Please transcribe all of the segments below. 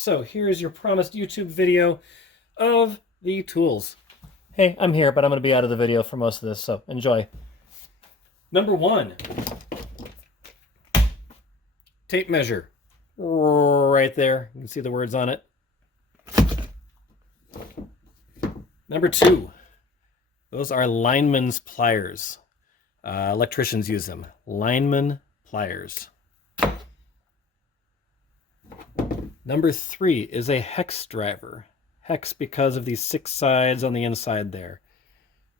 So here's your promised YouTube video of the tools. Hey, I'm here, but I'm going to be out of the video for most of this, so enjoy. Number one, tape measure. Right there, you can see the words on it. Number two, those are lineman's pliers. Electricians use them. Lineman pliers. Number three is a hex driver. Hex because of these 6 sides on the inside there.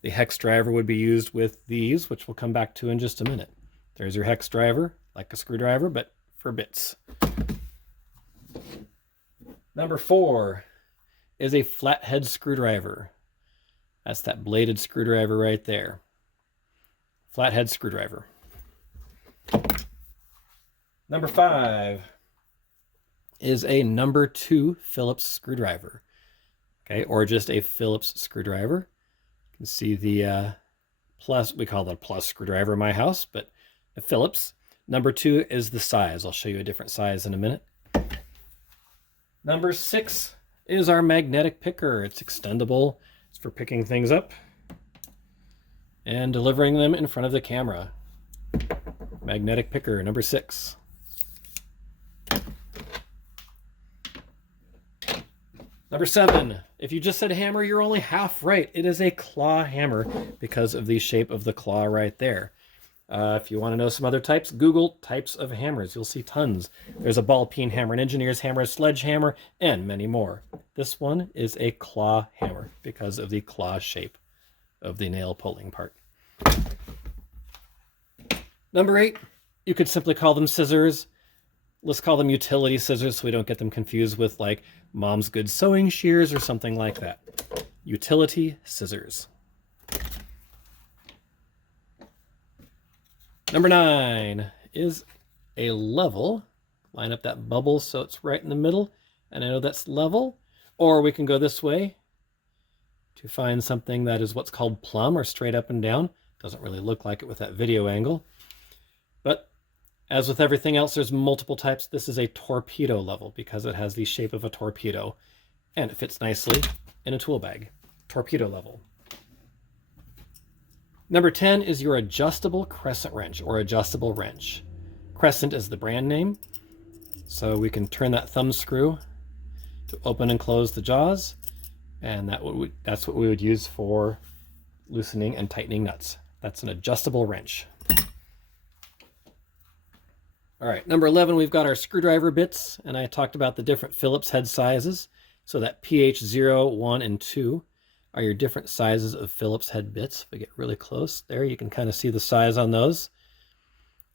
The hex driver would be used with these, which we'll come back to in just a minute. There's your hex driver, like a screwdriver, but for bits. Number four is a flathead screwdriver. That's that bladed screwdriver right there. Flathead screwdriver. Number five is a number 2 Phillips screwdriver. Okay, or just a Phillips screwdriver. You can see the plus, we call that a plus screwdriver in my house, but a Phillips. Number 2 is the size. I'll show you a different size in a minute. Number 6 is our magnetic picker. It's extendable. It's for picking things up and delivering them in front of the camera. Magnetic picker, number 6. Number 7, if you just said hammer, you're only half right. It is a claw hammer because of the shape of the claw right there. If you want to know some other types, Google types of hammers. You'll see tons. There's a ball peen hammer, an engineer's hammer, a sledgehammer, and many more. This one is a claw hammer because of the claw shape of the nail pulling part. Number 8, you could simply call them scissors. Let's call them utility scissors so we don't get them confused with like Mom's Good Sewing Shears or something like that. Utility scissors. Number 9 is a level. Line up that bubble so it's right in the middle, and I know that's level. Or we can go this way to find something that is what's called plumb or straight up and down. Doesn't really look like it with that video angle. But as with everything else, there's multiple types. This is a torpedo level because it has the shape of a torpedo and it fits nicely in a tool bag. Torpedo level. Number 10 is your adjustable crescent wrench or adjustable wrench. Crescent is the brand name, so we can turn that thumb screw to open and close the jaws, and that's what we would use for loosening and tightening nuts. That's an adjustable wrench. All right, number 11, we've got our screwdriver bits, and I talked about the different Phillips head sizes. So that PH 0, 1, and 2 are your different sizes of Phillips head bits. If we get really close there, you can kind of see the size on those.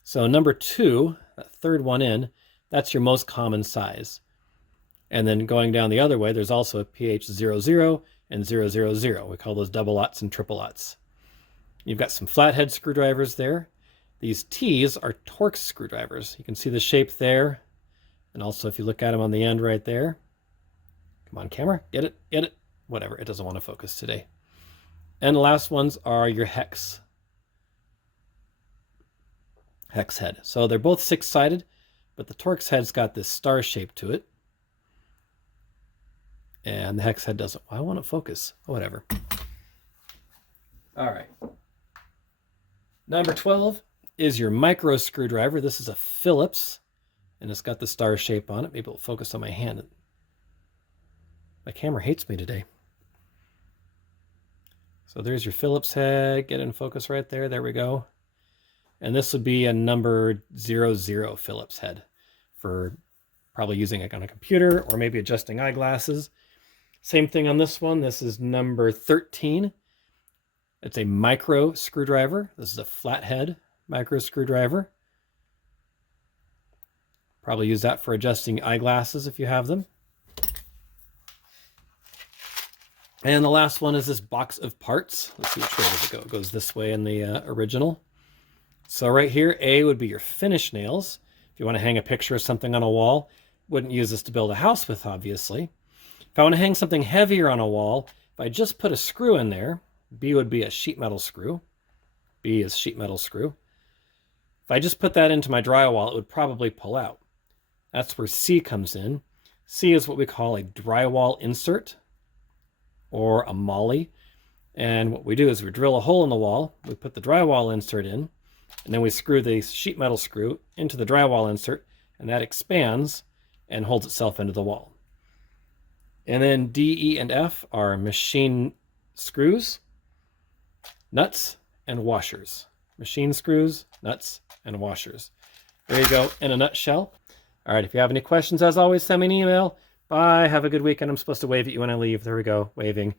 So number 2, that third one in, that's your most common size. And then going down the other way, there's also a PH 00 and 000. We call those double aughts and triple aughts. You've got some flathead screwdrivers there. These T's are Torx screwdrivers. You can see the shape there. And also if you look at them on the end right there. Come on, camera, get it, get it. Whatever, it doesn't want to focus today. And the last ones are your hex head. So they're both 6-sided, but the Torx head's got this star shape to it. And the hex head doesn't. I want to focus. Whatever. All right. Number 12 is your micro screwdriver. This is a Phillips, and it's got the star shape on it. Maybe it'll focus on my hand. My camera hates me today. So there's your Phillips head. Get in focus right there. There we go. And this would be a number 00 Phillips head for probably using it on a computer or maybe adjusting eyeglasses. Same thing on this one. This is number 13. It's a micro screwdriver. This is a flathead micro screwdriver. Probably use that for adjusting eyeglasses if you have them. And the last one is this box of parts. Let's see which way does it go. It goes this way in the original. So right here, A would be your finish nails. If you want to hang a picture of something on a wall, wouldn't use this to build a house with, obviously. If I want to hang something heavier on a wall, if I just put a screw in there, B would be a sheet metal screw. B is sheet metal screw. If I just put that into my drywall, it would probably pull out. That's where C comes in. C is what we call a drywall insert or a molly. And what we do is we drill a hole in the wall, we put the drywall insert in, and then we screw the sheet metal screw into the drywall insert, and that expands and holds itself into the wall. And then D, E, and F are machine screws, nuts, and washers. Machine screws, nuts, and washers. There you go, in a nutshell. All right, if you have any questions, as always, send me an email. Bye, have a good weekend. I'm supposed to wave at you when I leave. There we go, waving.